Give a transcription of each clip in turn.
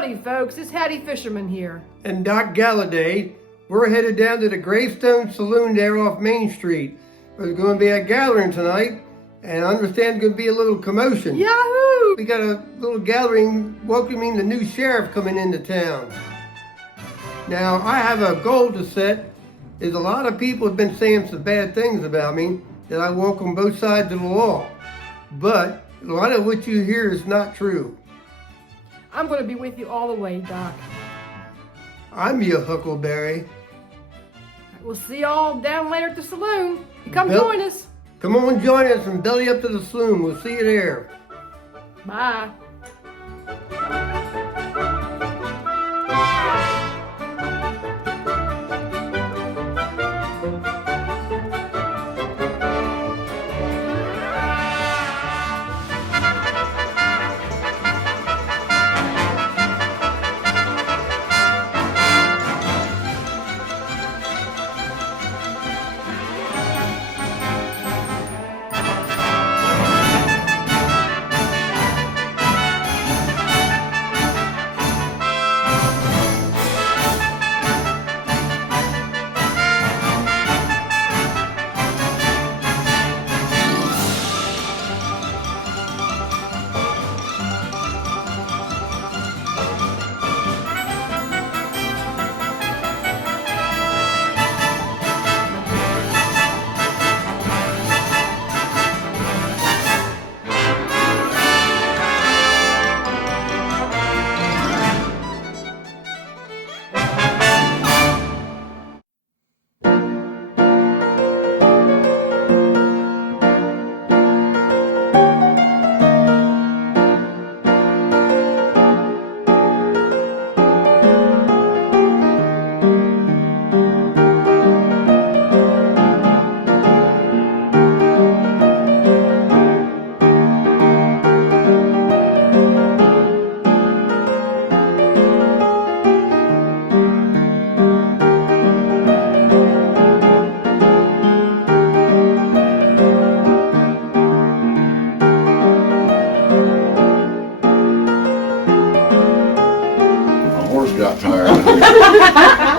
Howdy, folks. It's Hattie Fisherman here. And Doc Galladay. We're headed down to the Gravestone Saloon there off Main Street. There's going to be a gathering tonight, and I understand there's going to be a little commotion. Yahoo! We got a little gathering welcoming the new sheriff coming into town. Now, I have a goal to set. There's a lot of people have been saying some bad things about me, that I walk on both sides of the law. But a lot of what you hear is not true. I'm going to be with you all the way, Doc. I'm your Huckleberry. We'll see y'all down later at the saloon. You come join us. Come on, join us and belly up to the saloon. We'll see you there. Bye.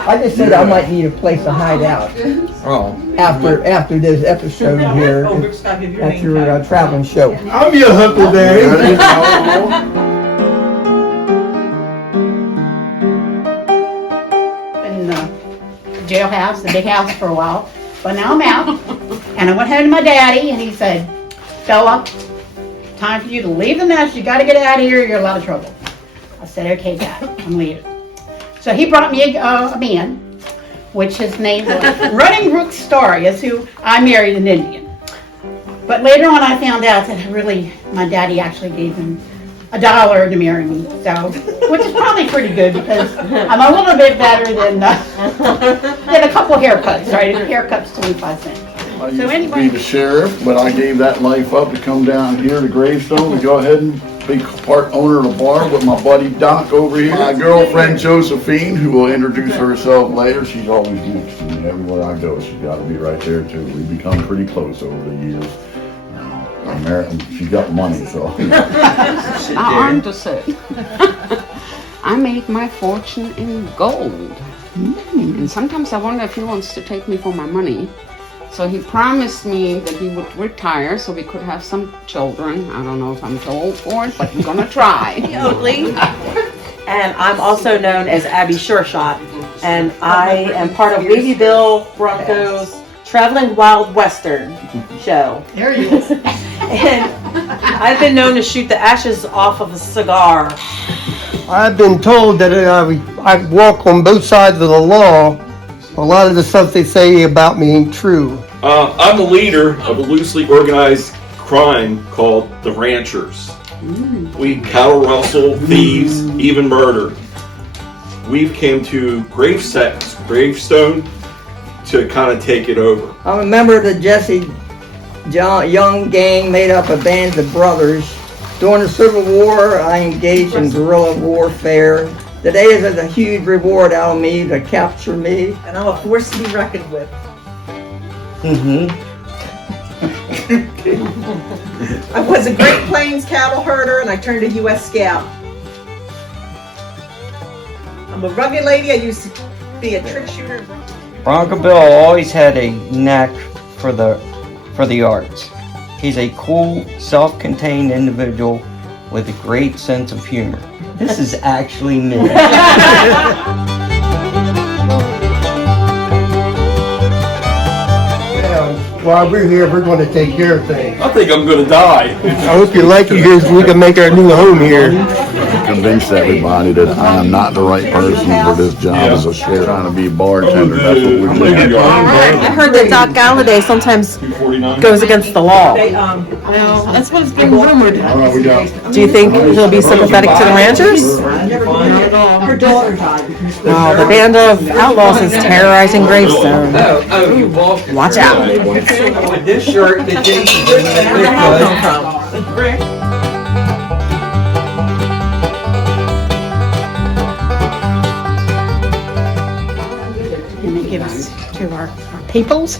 I just said I might need a place to hide out. Oh. After this episode here at your traveling show. I'm your Huckleberry. In the jailhouse, the big house for a while, but now I'm out. And I went home to my daddy and he said, "Fella, time for you to leave the nest. You gotta get out of here, you're in a lot of trouble." I said, "Okay, Dad, I'm leaving." So he brought me a man, which his name was Running Brook Starius, who I married an Indian. But later on I found out that really my daddy actually gave him $1 to marry me, so, which is probably pretty good because I'm a little bit better than a couple haircuts, right? A haircut's 25 cents. I used to be the sheriff, but I gave that life up to come down here to Gravestone to go ahead and be part owner of the bar with my buddy Doc over here. My girlfriend Josephine, who will introduce herself later, she's always next to me everywhere I go. She's got to be right there too. We've become pretty close over the years. I'm married, she's got money, so. I'm to say, I make my fortune in gold. And sometimes I wonder if he wants to take me for my money. So he promised me that he would retire so we could have some children. I don't know if I'm too old for it, but I'm gonna try. And I'm also known as Abby Sureshot, and I am part of Navy Bill Bronco's Traveling Wild Western show. There he is. And I've been known to shoot the ashes off of a cigar. I've been told that I walk on both sides of the law. A lot of the stuff they say about me ain't true. I'm the leader of a loosely organized crime called the Ranchers. We cattle rustle, thieves, even murder. We've came to Gravestone to kind of take it over. I'm a member of the Jesse Young gang made up of bands of brothers. During the Civil War, I engaged in guerrilla warfare. Today is a huge reward out of me to capture me. And I'm a force to be reckoned with. I was a Great Plains cattle herder and I turned a U.S. Scout. I'm a rugged lady. I used to be a trick shooter. Bronco Bill always had a knack for the arts. He's a cool, self-contained individual with a great sense of humor. This is actually me. While we're here, we're going to take care of things. I think I'm gonna die. I hope you like it here so we can make our new home here. Convince everybody that I am not the right person for this job as a sheriff. Trying to be a bartender, that's what we're doing. I heard that Doc Galladay sometimes 249. goes against the law. Well, that's what it's been rumored. All right, we got. Do you think he'll be sympathetic to the ranchers? Her daughter died. Oh, the band of outlaws is terrorizing Gravestone. Oh, you walked. Watch out. With this shirt, the Jason. And they give us to our peoples.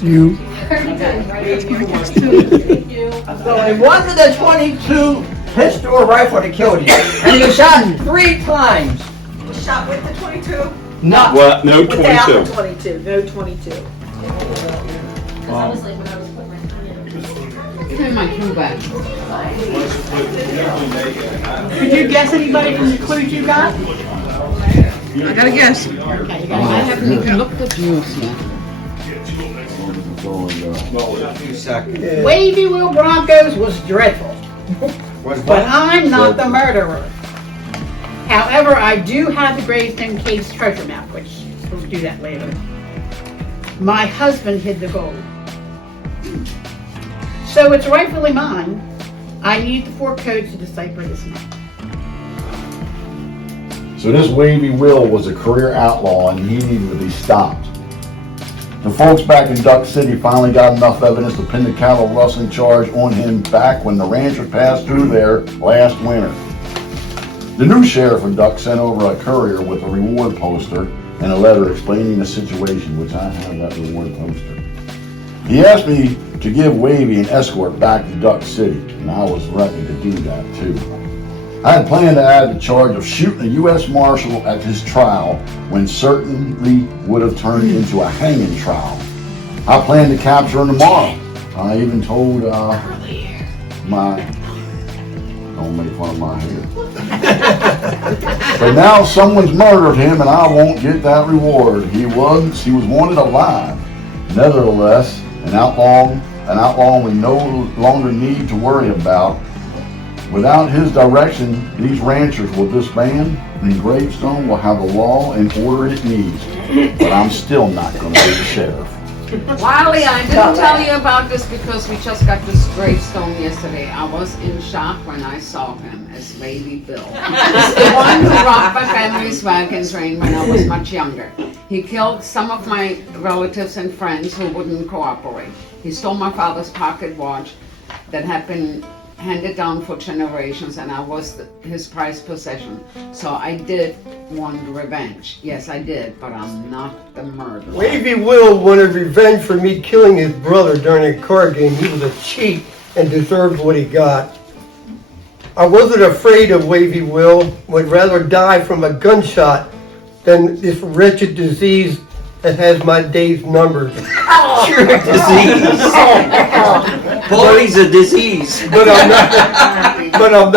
You. So it wasn't the 22 pistol or rifle that killed you. And you shot him 3 times. Shot with the 22? Not. What? No, Without 22. the 22. No 22. Give me my cue back. Could you guess anybody from the clues you got? I gotta guess. Okay, you I got haven't even looked at yours yet. Wavy Wheel Broncos was dreadful. But I'm not the murderer. However, I do have the Gravestone case treasure map, which we'll do that later. My husband hid the gold. So it's rightfully mine. I need the 4 codes to decipher this map. So this Wavy Will was a career outlaw and he needed to be stopped. The folks back in Duck City finally got enough evidence to pin the cattle rustling charge on him back when the rancher passed through there last winter. The new sheriff of Duck sent over a courier with a reward poster and a letter explaining the situation, which I have that reward poster. He asked me to give Wavy an escort back to Duck City, and I was ready to do that too. I had planned to add the charge of shooting a U.S. Marshal at his trial when certainly would have turned into a hanging trial. I planned to capture him tomorrow. I even told don't make fun of my hair. But now someone's murdered him and I won't get that reward. He was wanted alive. Nevertheless, an outlaw we no longer need to worry about. Without his direction, these ranchers will disband and Gravestone will have the law and order it needs. But I'm still not going to be the sheriff. Wiley, I didn't tell you about this because we just got this Gravestone yesterday. I was in shock when I saw him as Wavy Bill. He's the one who robbed my family's wagon train when I was much younger. He killed some of my relatives and friends who wouldn't cooperate. He stole my father's pocket watch that had been handed down for generations, and I was his prized possession. So I did want revenge. Yes, I did, but I'm not the murderer. Wavy Will wanted revenge for me killing his brother during a card game. He was a cheat and deserved what he got. I wasn't afraid of Wavy Will. Would rather die from a gunshot than this wretched disease that has my days numbered. Bully's a disease. But I'm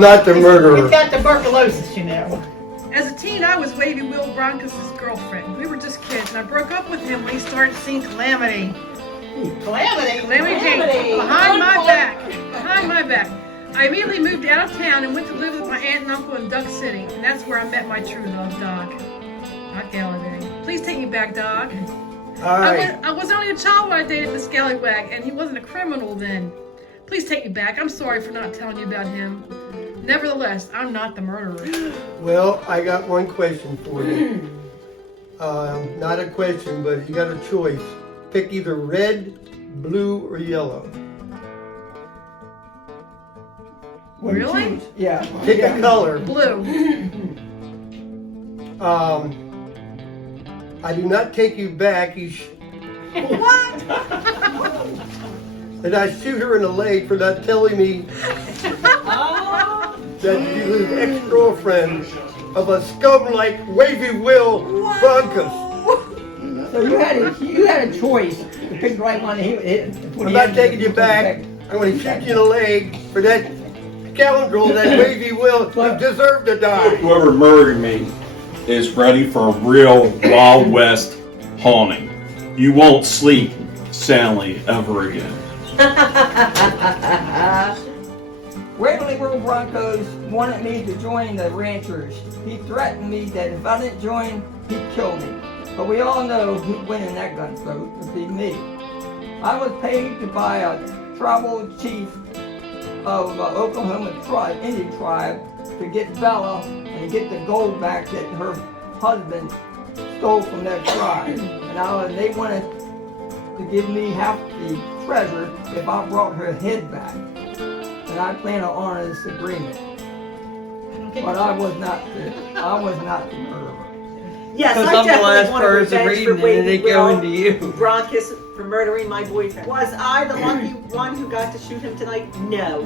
not the murderer. He's got tuberculosis, you know. As a teen, I was Wavy Will Broncos' girlfriend. We were just kids, and I broke up with him when he started seeing Calamity. Calamity? Calamity behind my back. I immediately moved out of town and went to live with my aunt and uncle in Duck City, and that's where I met my true love, Doc. Not Galladay. Please take me back, Doc. I was only a child when I dated the scallywag, and he wasn't a criminal then. Please take me back. I'm sorry for not telling you about him. Nevertheless, I'm not the murderer. Well, I got one question for you. Not a question, but you got a choice. Pick either red, blue or yellow? What do you Really? choose? Yeah. Pick a color. Blue. I do not take you back. What? And I shoot her in the leg for not telling me that she was an ex-girlfriend of a scum like Wavy Will Broncos. So you had a choice to pick the right one. I'm not taking you back. I'm going to shoot you in the leg for that scoundrel, that Wavy Will, who deserved to die. Whoever murdered me is ready for a real Wild West haunting. You won't sleep soundly ever again. Waverly World Broncos wanted me to join the Ranchers. He threatened me that if I didn't join, he'd kill me. But we all know who'd win in that gunfight would be me. I was paid by a tribal chief of Oklahoma Indian tribe to get Bella and to get the gold back that her husband stole from that tribe. And they wanted to give me half the treasure if I brought her head back. And I plan to honor this agreement. But I was not the murderer. Yes, Because I I'm the definitely last want person revenge for reading it and they Wavy go Will into you. Broncos for murdering my boyfriend. Was I the lucky one who got to shoot him tonight? No.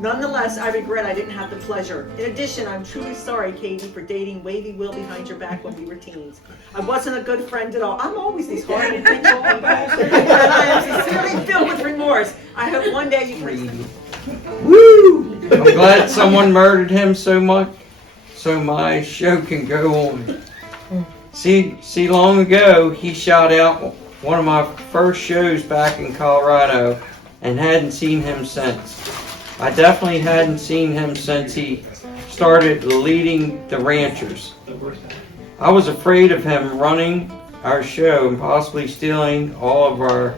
Nonetheless, I regret I didn't have the pleasure. In addition, I'm truly sorry, Katie, for dating Wavy Will behind your back when we were teens. I wasn't a good friend at all. I'm always these hard and thankful people, and I am sincerely filled with remorse. I hope one day you can. Woo! I'm glad someone murdered him so much, so my show can go on. See, long ago he shot out one of my first shows back in Colorado, and hadn't seen him since. I definitely hadn't seen him since he started leading the Ranchers. I was afraid of him running our show and possibly stealing all of our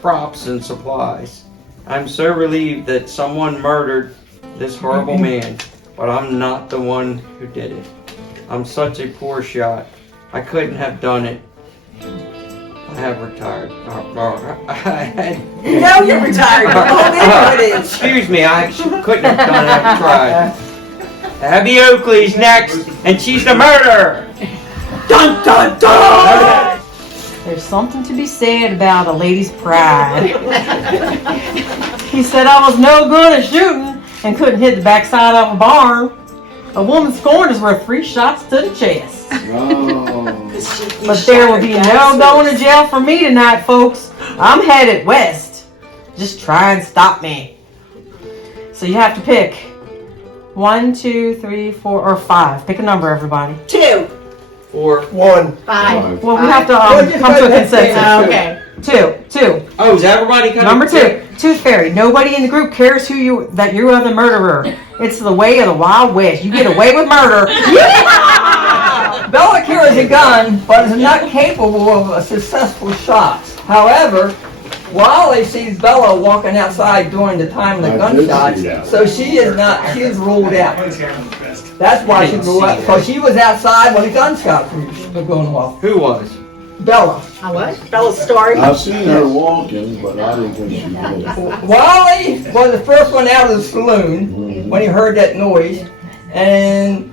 props and supplies. I'm so relieved that someone murdered this horrible man, but I'm not the one who did it. I'm such a poor shot. I couldn't have done it. I have retired. No, you're retired. You're home anyway. Excuse me, I couldn't have done it. I tried. Abby Oakley's next, and she's the murderer. Dun dun dun! There's something to be said about a lady's pride. He said I was no good at shooting and couldn't hit the backside of a barn. A woman's scorn is worth 3 shots to the chest. But there will be no going to jail for me tonight, folks. I'm headed west. Just try and stop me. So you have to pick 1, 2, 3, 4, or 5. Pick a number, everybody. 2. 4. 1. 5. Well, we have to come to a consensus. Okay. 2. Oh, is everybody coming? Number 2. Tooth Fairy. Nobody in the group cares that you are the murderer. It's the way of the Wild West. You get away with murder. Bella carries a gun, but is not capable of a successful shot. However, Wally sees Bella walking outside during the time of the gunshots, so she is ruled out. That's why she's ruled out, because she was outside when the gunshots were going off. Who was? Bella. I was? Bella Starr. I've seen her walking, but I didn't think she did. Wally was the first one out of the saloon when he heard that noise, and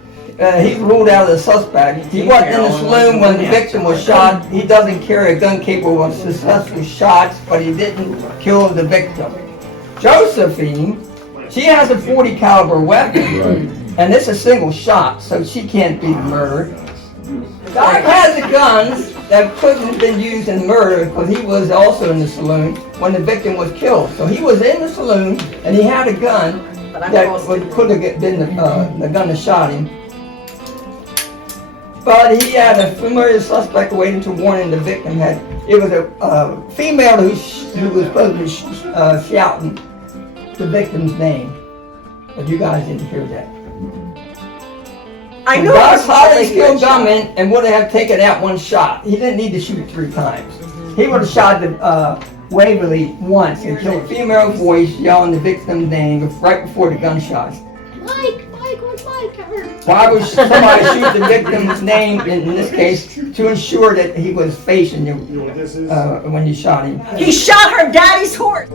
he's ruled out as a suspect. He wasn't in the saloon when the victim was shot. He doesn't carry a gun capable of successful shots, but he didn't kill the victim. Josephine, she has a .40 caliber weapon, and it's a single shot, so she can't be the murderer. Doc has the guns that couldn't have been used in murder because he was also in the saloon when the victim was killed. So he was in the saloon and he had a gun that could have been the gun that shot him. But he had a familiar suspect waiting to warn him the victim had. It was a female who was supposed to be shouting the victim's name. But you guys didn't hear that. I know. Doc's highly skilled gunman and would have taken out one shot. He didn't need to shoot 3 times. He would have shot the Waverly once and killed a female voice yelling the victim's name right before the gunshots. Mike, where's Mike? Why would somebody shoot the victim's name, in this case, to ensure that he was facing you when you shot him? He shot her daddy's horse.